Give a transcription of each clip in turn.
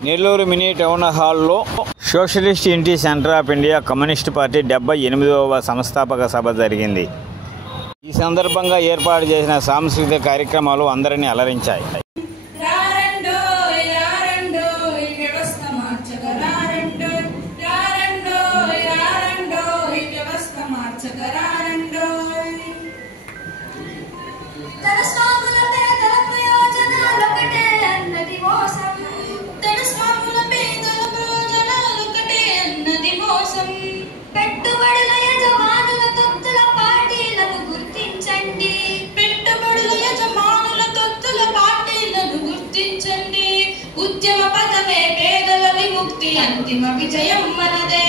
Nellore mini town హాల్లో socialist unity centre of India communist party 78వ సంస్థాపక సభ జరిగింది. ఈ సందర్భంగా ఏర్పాటు చేసిన సాంస్కృతిక కార్యక్రమాలు అందరినీ అలరించాయి. अंतिम विजयं मनदे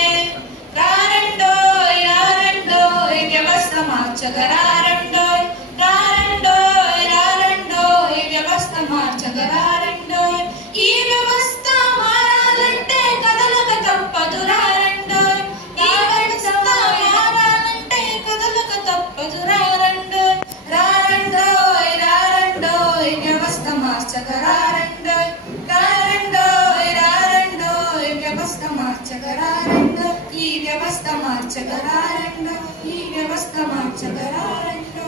रारंडोय रारंडोय व्यवस्था मार्चगरारंडोय रारंडोय रारंडोय व्यवस्था मार्चगरारंडोय ई व्यवस्था माराలంటే కదలక తప్పదు రారండోయ్ ఈ వ్యवस्था మారాలంటే కదలక తప్పదు రారండోయ్ రారండోయ్ రారండోయ్ వ్యवस्था मार्चगरारंडोय ఈ వ్యవస్థ మార్చగరారండో ఈ వ్యవస్థ మార్చగరారండో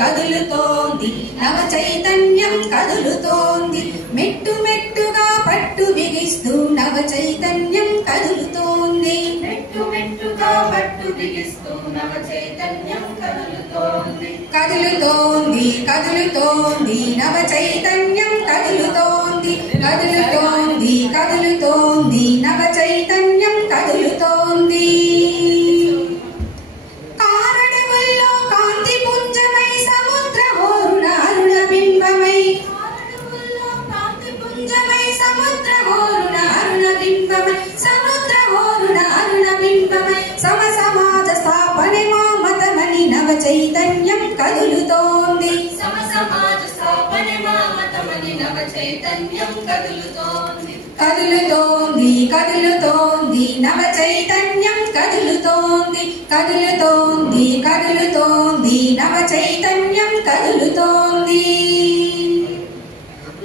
కదులుతోంది నవ చైతన్యం కదులుతోంది మెట్టు మెట్టుగా పట్టు బిగిస్తూ నవ చైతన్యం కదులుతోంది మెట్టు మెట్టుగా పట్టు బిగిస్తూ నవ చైతన్యం కదులుతోంది కదులుతోంది కదులుతోంది నవ చైతన్యం కదులుతోంది కదులుతోంది కదులుతోంది నవ చైతన్యం కదులుతోంది కారడముల్లో కాంతి పుంజమై సముద్ర హోరున అరుణ బింబమై కారడముల్లో కాంతి పుంజమై సముద్ర హోరున అరుణ బింబమై సముద్ర హోరున అరుణ బింబమై సమ సమాజ స్థాపనే మా మతమని నవ చైతన్యం కదులుతోంది సమ సమాజ స్థాపనే మా మతమని నవ చైతన్యం కదులుతోంది కదులుతోంది కదులుతోంది నవ చైతన్యం కదులుతోంది కదులుతోంది కదులుతోంది నవ చైతన్యం కదులుతోంది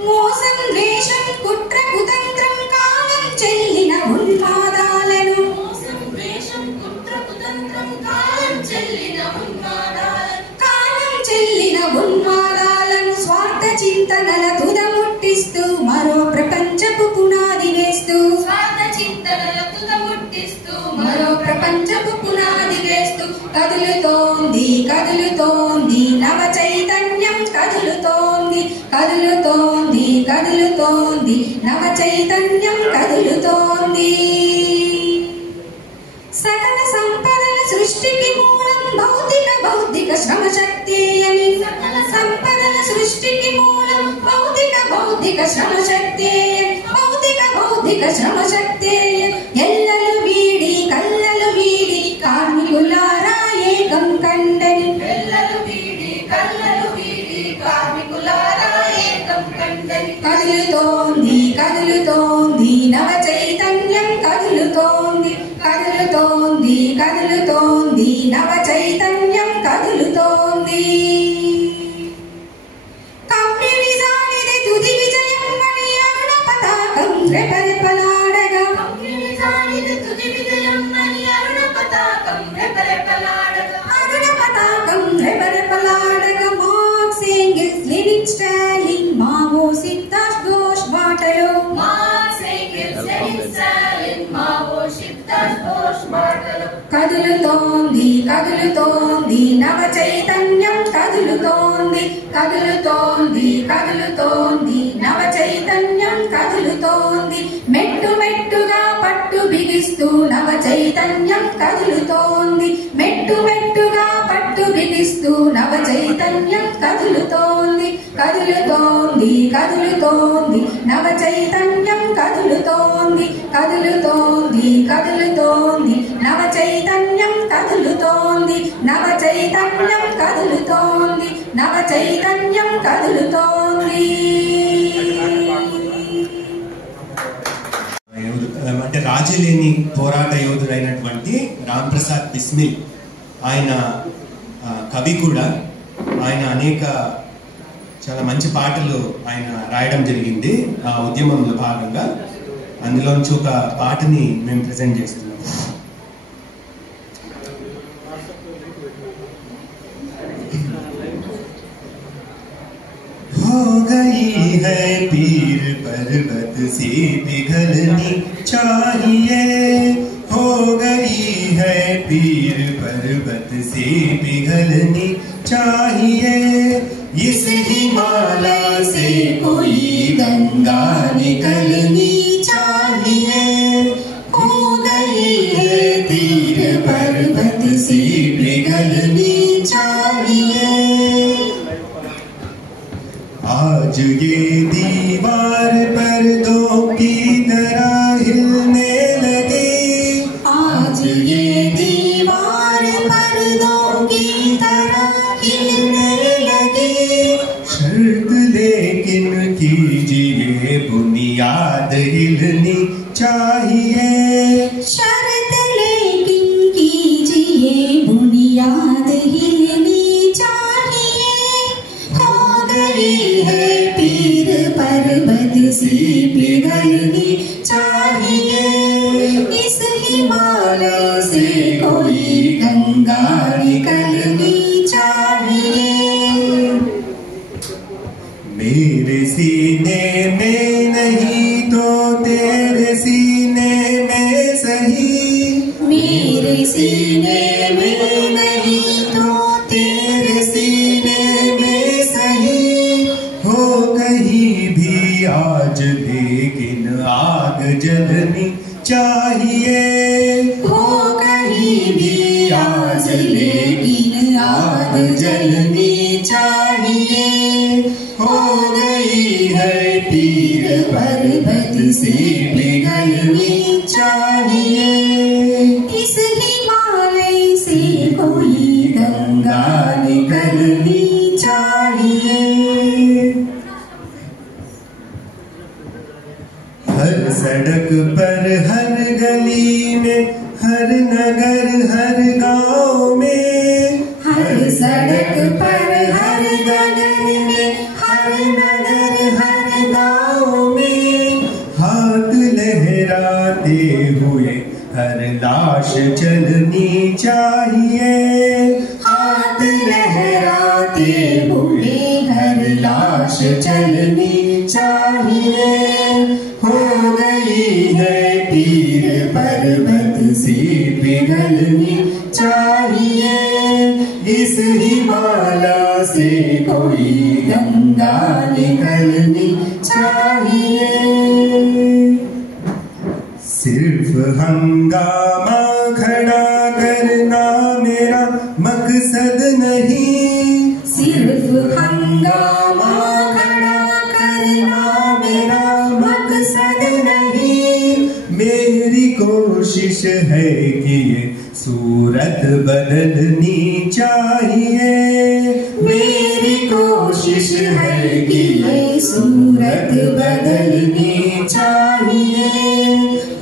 మోసం ద్వేషం కుట్ర కుతంత్రం కాలం చెల్లిన ఉన్మాదాలను మోసం ద్వేషం కుట్ర కుతంత్రం కాలం చెల్లిన ఉన్మాదాలను కాలం చెల్లిన ఉన్మాదాలను స్వార్థ చింతనల తుదముట్టిస్తూ మరో ప్రపంచపు పునాది వేస్తూ స్వార్థ చింతనల తుదముట్టిస్తూ మరో ప్రపంచపు పునాది వేస్తూ కదులుతోంది కదులుతోంది నవ చైతన్యం కదులుతోంది కదులుతోంది కదులుతోంది నవ చైతన్యం కదులుతోంది సకల సంపదల సృష్టికి మూలం భౌతిక బౌద్ధిక శ్రమ శక్తి అని సకల సంపదల సృష్టికి మూలం భౌతిక బౌద్ధిక శ్రమ శక్తి భౌతిక బౌద్ధిక శ్రమ శక్తి ఎల్లలు వీడి కల్లలు వీడి కార్మికులారా ఏకం కండని ఎల్లలు వీడి కల్లలు వీడి కార్మికులారా ఏకం కండని కదులుతోంది కదులుతోంది నవ చైతన్యం కదులుతోంది కదులుతోంది కదులుతోంది నవ చైతన్యం కదులుతోంది కమ్యూనిజానిది తుది విజయం అని అరుణ పతాకం రెపరెపలాడగా కమ్యూనిజానిది తుది విజయం అని అరుణ పతాకం రెపరెపలాడగా అరుణ పతాకం రెపరెపలాడగా Marx Engels Lenin Stalin Mao Siddharth Ghosh బాటలో Marx Engels Lenin Stalin Mao Siddharth Ghosh బాటలో కదులుతోంది కదులుతోంది నవ చైతన్యం కదులుతోంది కదులుతోంది కదులుతోంది నవ చైతన్యం కదులుతోంది మెట్టు మెట్టుగా పట్టు బిగిస్తూ నవ చైతన్యం కదులుతోంది మెట్టు మెట్టుగా పట్టు బిగిస్తూ నవ చైతన్యం కదులుతోంది కదులుతోంది కదులుతోంది నవ చైతన్యం కదులుతోంది కదులుతోంది కదులుతోంది నవ చైతన్యం కదులుతోంది నవ చైతన్యం కదులుతోంది నవ చైతన్యం కదులుతోంది అంటే రాజీలేని పోరాట యోధుడైనటువంటి రామ్ ప్రసాద్ బిస్మిల్ ఆయన కవి కూడా. ఆయన అనేక చాలా మంచి పాటలు ఆయన రాయడం జరిగింది ఆ ఉద్యమంలో భాగంగా. అందులోంచి ఒక పాటని మేము ప్రెజెంట్ చేస్తున్నాం. हो गई है पीर पर्वत से पिघलनी चाहिए, हो गई है पीर पर्वत से पिघलनी चाहिए, इस हिमालय से कोई गंगा निकलनी चाहिए, हो गई है पीर पर्वत से पिघलनी चाहिए। आज ये दीवार पर्दों की तरह हिलने लगी, आज ये दीवार पर्दों की तरह हिलने लगी, शर्त लेकिन कीजिए बुनियाद हिलनी चाहिए, शर्त लेकिन कीजिए बुनियाद हिलनी चाहिए, हो गई है पीर पर्वत से पिघलनी चाहिए, इस हिमालय से कोई गंगा निकलनी चाहिए। मेरे सीने में नहीं तो तेरे सीने में सही, मेरे सीने में नहीं तो तेरे सीने में सही, हो कहीं भी आज लेकिन आग जलनी चाहिए, हो कहीं भी आज लेकिन आग जलनी चाहिए, हो गई है पीर पर्वत से पिघलनी चाहिए, इस हिमालय से कोई गंगा निकलनी चाहिए। हर सड़क पर हर गली में हर नगर हर गांव में, हर सड़क पर हर गली में हर नगर हर गांव में, हाथ लहराते हुए हर लाश चलनी चाहिए, हाथ लहराते हुए हर लाश चलनी चाहिए, हो गई है पीर पर्वत से पिघलनी चाहिए, इस हिमालय से कोई गंगा निकलनी चाहिए। सिर्फ हंगामा खड़ा करना मेरा मकसद नहीं, सिर्फ हंगामा खड़ा करना मेरा मकसद नहीं, मेरी कोशिश है कि ये सूरत बदलनी चाहिए, मेरी कोशिश है कि ये सूरत बदलनी चाहिए,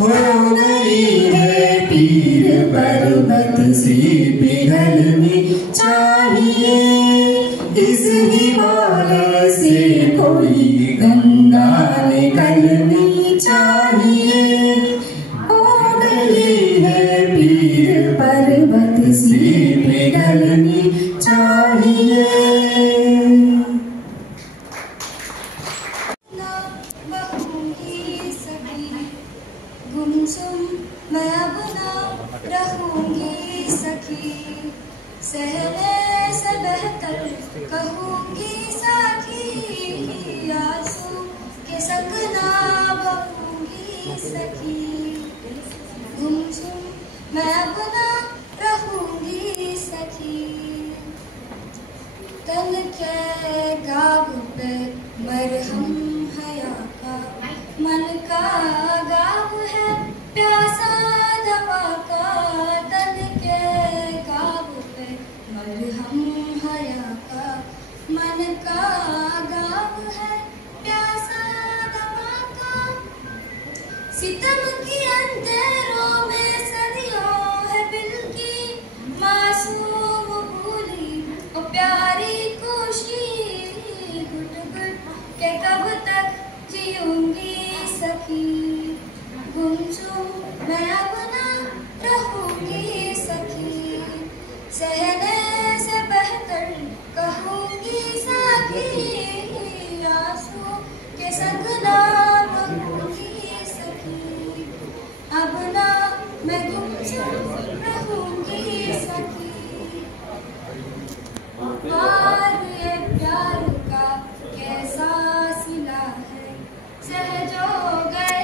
हो गई है पीर पर्वत से पिघलनी चाहिए, इस हिमालय से कोई गंगा निकलनी चाहिए, हो गई है पीर पर्वत से पिघलनी चाहिए। गुमसुम मैं अब ना रहूंगी सखी, सहने से बेहतर कहूंगी साथी, आंसू के संग ना बहूंगी सखी, गुमसुम मैं अब ना रहूंगी सखी, तन के गाव पे मरहम हया का, मन का गाव है प्यासा दवा का, तन के गाव पे मरहम हया का, मन का गाव है प्यासा दवा का, सितम की अंधेरों में सदियों है बिल की मासूम भूली और प्यारी खुशी, घुट जीऊंगी सखी, गुमसुम मैं अब ना रहूंगी सखी, सहने से बेहतर कहूंगी साथी, आंसू के संग ना बहूंगी सखी, अब ना मैं गुमसुम रहूंगी सखी। पार ये प्यार का कैसा सिला है, सहजो गए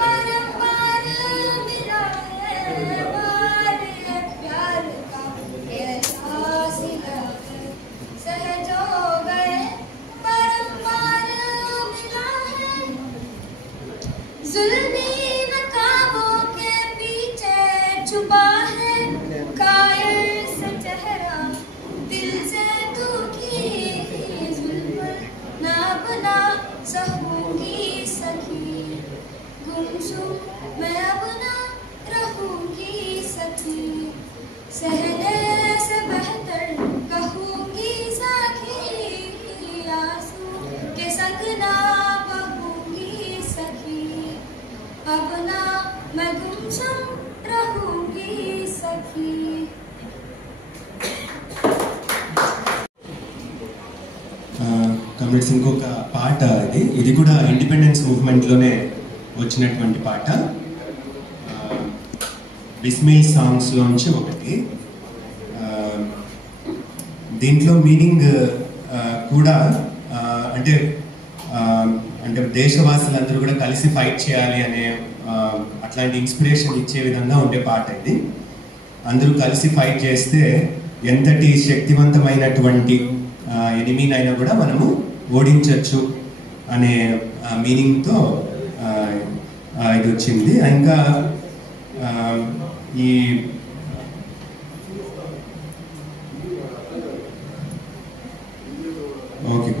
बारंबार मिला है, पार ये प्यार का कैसा सिला है, सहजो गए बारंबार मिला है, जुल्मी नकाबों के पीछे छुपा है, कायर से चेहरा दिल से दुखी, जुल्म ना बना सहूंगी सखी, गुमसुम मैं अब ना रहूंगी सखी, सहने से बेहतर कहूंगी साखी, आंसू के संग ना बहूंगी सखी, अब ना मैं गुमसुम रहूंगी सखी। కమల్ సింగ్ ఒక పాట ఇది కూడా ఇండిపెండెన్స్ మూవ్మెంట్లోనే వచ్చినటువంటి పాట, బిస్మిల్ సాంగ్స్లోంచి ఒకటి. దీంట్లో మీనింగ్ కూడా అంటే అంటే దేశవాసులందరూ కూడా కలిసి ఫైట్ చేయాలి అనే అట్లాంటి ఇన్స్పిరేషన్ ఇచ్చే విధంగా ఉండే పాట ఇది. అందరూ కలిసి ఫైట్ చేస్తే ఎంతటి శక్తివంతమైనటువంటి ఎనిమీనైనా కూడా మనము ఓడించవచ్చు అనే మీనింగ్తో ఇది వచ్చింది. ఇంకా ఈ ఓకే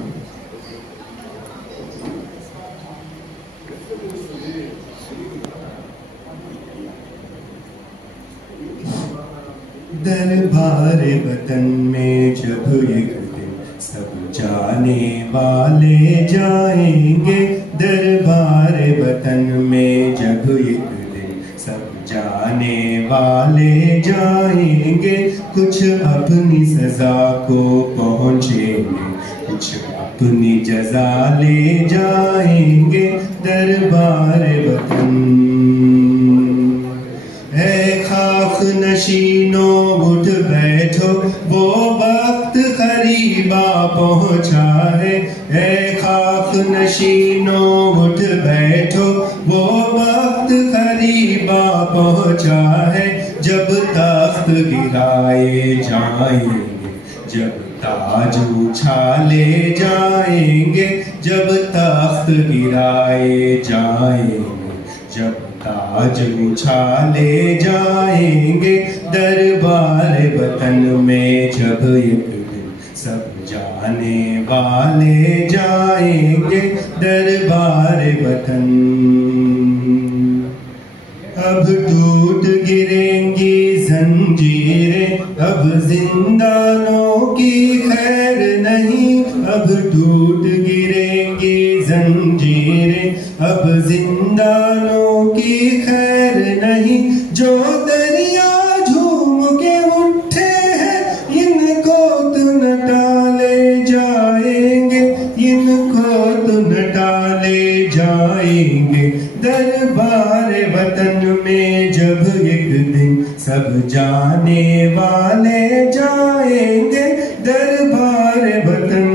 दरबार वतन में जब एक दिन सब जाने वाले जाएंगे, दरबार वतन में जब एक दिन सब जाने वाले जाएंगे, कुछ अपनी सजा को पहुँचेंगे, कुछ अपनी जजा ले जाएंगे, दरबार वतन। ऐ खाक नशीनों उठ बैठो, वो वक्त करीबा पहुँचा है, ऐ खाक नशीनों उठ बैठो, वो वक्त करीबा पहुँचा है, जब तख्त गिराए जाएंगे, जब ताज उछाले जाएंगे, जब तख्त गिराए जाएंगे, जब ताज उछाले जाएंगे, दरबार वतन में जब एक दिन सब जाने वाले जाएंगे, दरबार वतन। अब टूट गिरेंगी जंजीरें, अब जिंदानों की खैर नहीं, अब टूट गिरेंगी जंजीरें, अब जिंदानों की खैर नहीं, जो दरिया झूम के उठे हैं, इनको तो न टाले जाएंगे, इनको तो न टाले जाएंगे, दरबार वतन में जब एक दिन सब जाने वाले जाएंगे, दरबार वतन।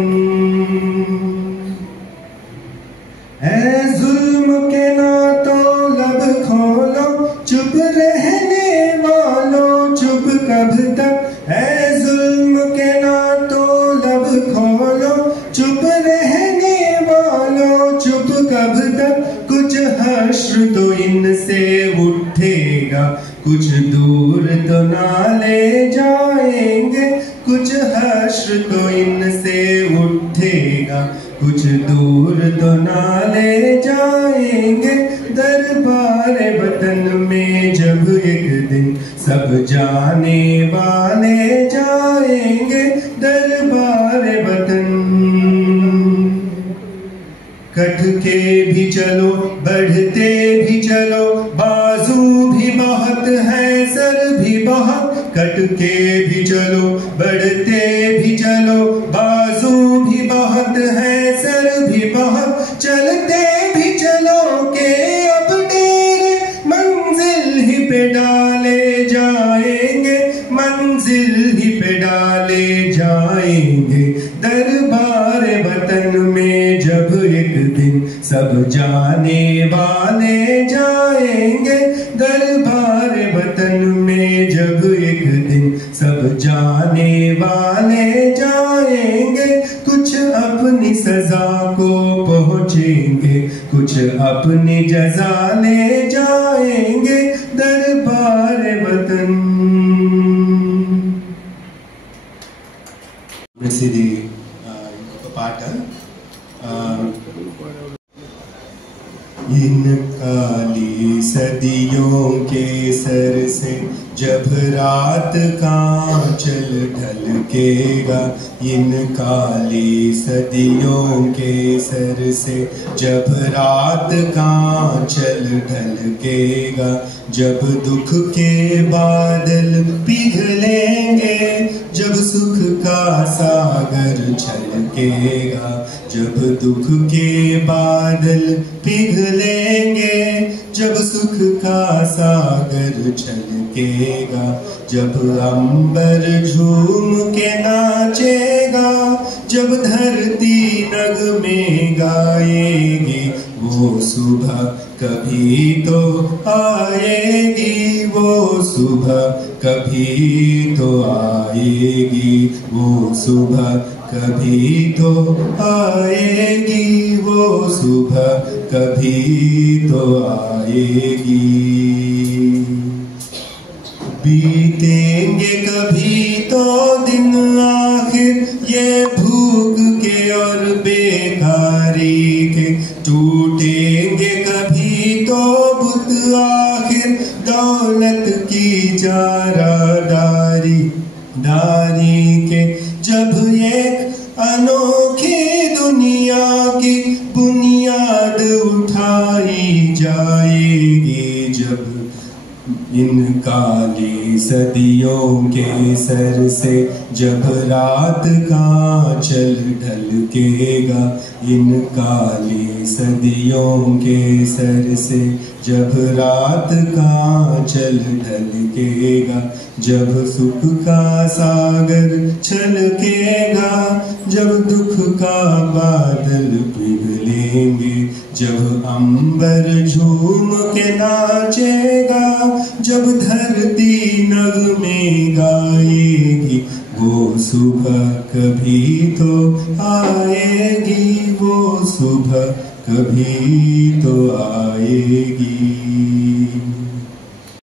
ऐ जुल्म के नातों लब खोलो, चुप रहने वालों चुप कब तक, ऐ जुल्म के नातों लब खोलो, चुप रहने वालों चुप कब तक, कुछ हश्र तो इनसे उठेगा, कुछ दूर तो ना ले जाएंगे, कुछ हश्र तो इनसे उठेगा, कुछ दूर तो ना ले जाएंगे, दरबार वतन में जब एक दिन सब जाने वाले जाएंगे, दरबार वतन। कट के भी चलो, बढ़ते भी चलो, बाजू भी बहुत है, सर भी बहुत, कटके भी चलो, बढ़ते भी चलो, बाजू भी बहुत है, सर भी बहुत, चलते भी चलो के अब डेरे मंजिल ही पे डाले जाएंगे, मंजिल ही पे डाले जाएंगे। दरबार वतन में जब एक दिन सब जाने वाले जाएंगे, दरबार वतन में जब एक दिन सब जाने वाले जाएंगे, कुछ अपनी सजा को पहुंचेंगे, कुछ अपनी जजा ले जाएंगे, दरबार वतन। ఇది ఇంకొక పాట इन काली सदियों के सर से जब रात का चल ढलकेगा, इन काली सदियों के सर से जब रात का चल ढलकेगा, जब दुख के बादल पिघलेंगे, जब सुख का सागर छलकेगा, जब दुख के बादल पिघलेंगे, जब सुख का सागर छलकेगा, जब अंबर झूम के नाचेगा, जब धरती नगमे गाएगी, वो सुबह कभी तो आएगी, वो सुबह कभी तो आएगी, वो सुबह कभी तो आएगी, वो सुबह कभी तो आएगी। बीतेंगे कभी तो दिन आखिर ये भूख के और बेकारी के, टूटेंगे कभी तो बुत आखिर दौलत की जारादारी दारी के, जब एक अनोखी दुनिया की बुनियाद उठाई जाएगी, जब इन काली सदियों के सर से जब रात का चल ढलकेगा, इन काली सदियों के सर से जब रात का चल ढलकेगा, जब सुख का सागर छलकेगा, जब दुख का बादल पिघलेंगे, जब अंबर झूम के नाचेगा, जब धरती नगमे गाएगी, वो सुबह कभी तो आएगी, वो सुबह कभी तो आएगी।